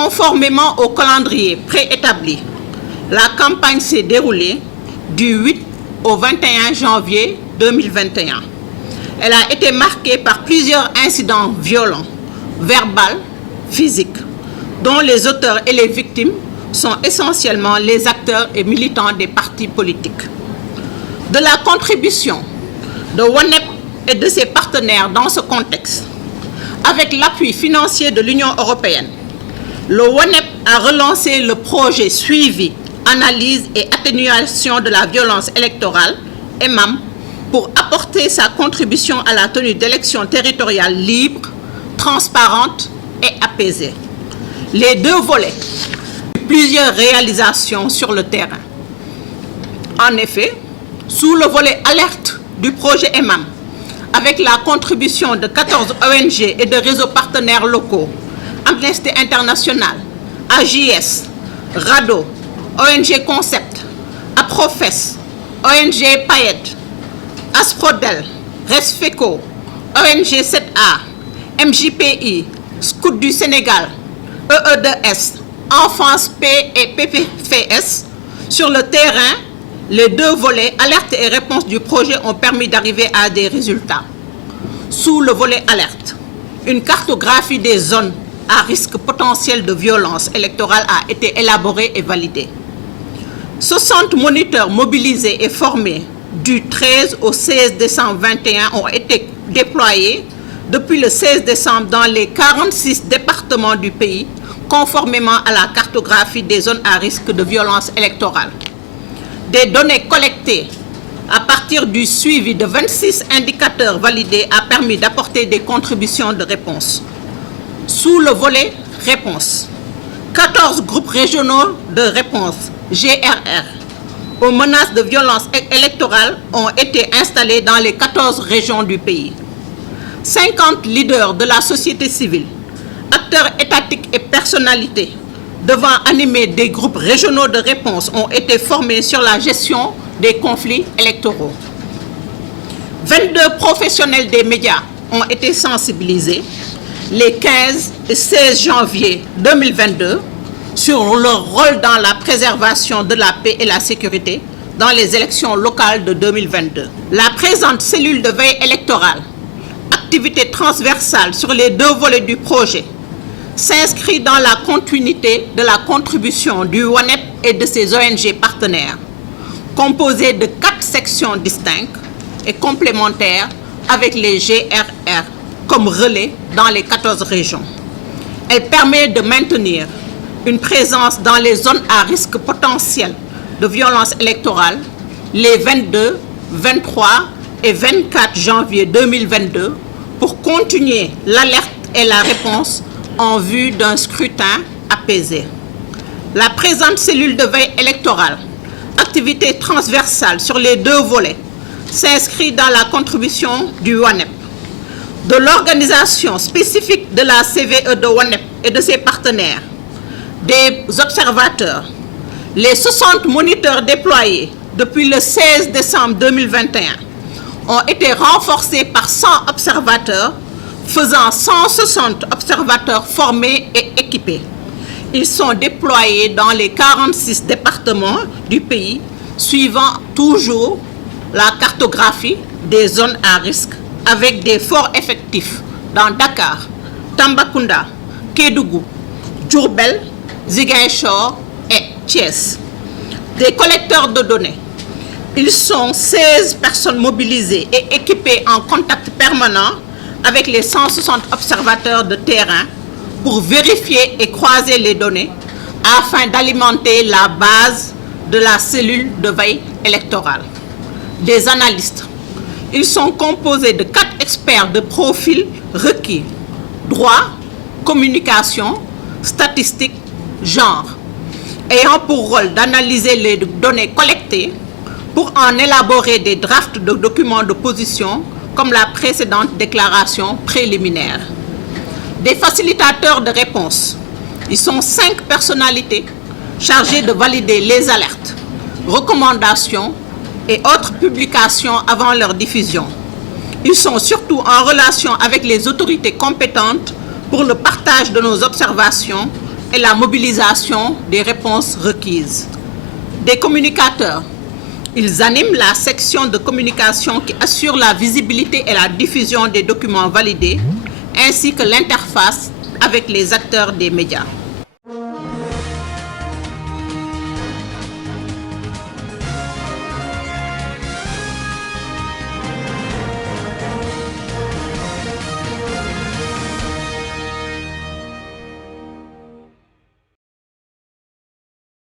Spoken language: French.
Conformément au calendrier préétabli, la campagne s'est déroulée du 8 au 21 janvier 2021. Elle a été marquée par plusieurs incidents violents, verbaux, physiques, dont les auteurs et les victimes sont essentiellement les acteurs et militants des partis politiques. De la contribution de WANEP et de ses partenaires dans ce contexte, avec l'appui financier de l'Union européenne, le WANEP a relancé le projet Suivi, Analyse et Atténuation de la violence électorale, EMAM, pour apporter sa contribution à la tenue d'élections territoriales libres, transparentes et apaisées. Les deux volets, plusieurs réalisations sur le terrain. En effet, sous le volet alerte du projet EMAM, avec la contribution de 14 ONG et de réseaux partenaires locaux, Amnesty International, AJS, RADO, ONG Concept, APROFES, ONG PAED, Asprodel, RESFECO, ONG 7A, MJPI, Scout du Sénégal, EE2S, Enfance Paix et PPFS. Sur le terrain, les deux volets alerte et réponse du projet ont permis d'arriver à des résultats. Sous le volet alerte, une cartographie des zones à risque potentiel de violence électorale a été élaborée et validée. 60 moniteurs mobilisés et formés du 13 au 16 décembre 2021 ont été déployés depuis le 16 décembre dans les 46 départements du pays, conformément à la cartographie des zones à risque de violence électorale. Des données collectées à partir du suivi de 26 indicateurs validés a permis d'apporter des contributions de réponse. Sous le volet réponse, 14 groupes régionaux de réponse, GRR, aux menaces de violence électorale ont été installés dans les 14 régions du pays. 50 leaders de la société civile, acteurs étatiques et personnalités devant animer des groupes régionaux de réponse ont été formés sur la gestion des conflits électoraux. 22 professionnels des médias ont été sensibilisés les 15 et 16 janvier 2022 sur leur rôle dans la préservation de la paix et la sécurité dans les élections locales de 2022. La présente cellule de veille électorale, activité transversale sur les deux volets du projet, s'inscrit dans la continuité de la contribution du WANEP et de ses ONG partenaires, composée de 4 sections distinctes et complémentaires avec les GRR comme relais dans les 14 régions. Elle permet de maintenir une présence dans les zones à risque potentiel de violence électorale les 22, 23 et 24 janvier 2022 pour continuer l'alerte et la réponse en vue d'un scrutin apaisé. La présente cellule de veille électorale, activité transversale sur les deux volets, s'inscrit dans la contribution du WANEP, de l'organisation spécifique de la CVE de WANEP et de ses partenaires, des observateurs, les 60 moniteurs déployés depuis le 16 décembre 2021 ont été renforcés par 100 observateurs, faisant 160 observateurs formés et équipés. Ils sont déployés dans les 46 départements du pays, suivant toujours la cartographie des zones à risque, avec des forts effectifs dans Dakar, Tambacounda, Kédougou, Diourbel, Ziguinchor et Thiès. Des collecteurs de données. Ils sont 16 personnes mobilisées et équipées en contact permanent avec les 160 observateurs de terrain pour vérifier et croiser les données afin d'alimenter la base de la cellule de veille électorale. Des analystes. Ils sont composés de 4 experts de profil requis, droit, communication, statistique, genre, ayant pour rôle d'analyser les données collectées pour en élaborer des drafts de documents de position comme la précédente déclaration préliminaire. Des facilitateurs de réponse. Ils sont 5 personnalités chargées de valider les alertes, recommandations et autres publications avant leur diffusion. Ils sont surtout en relation avec les autorités compétentes pour le partage de nos observations, et la mobilisation des réponses requises. Des communicateurs. Ils animent la section de communication qui assure la visibilité et la diffusion des documents validés, ainsi que l'interface avec les acteurs des médias.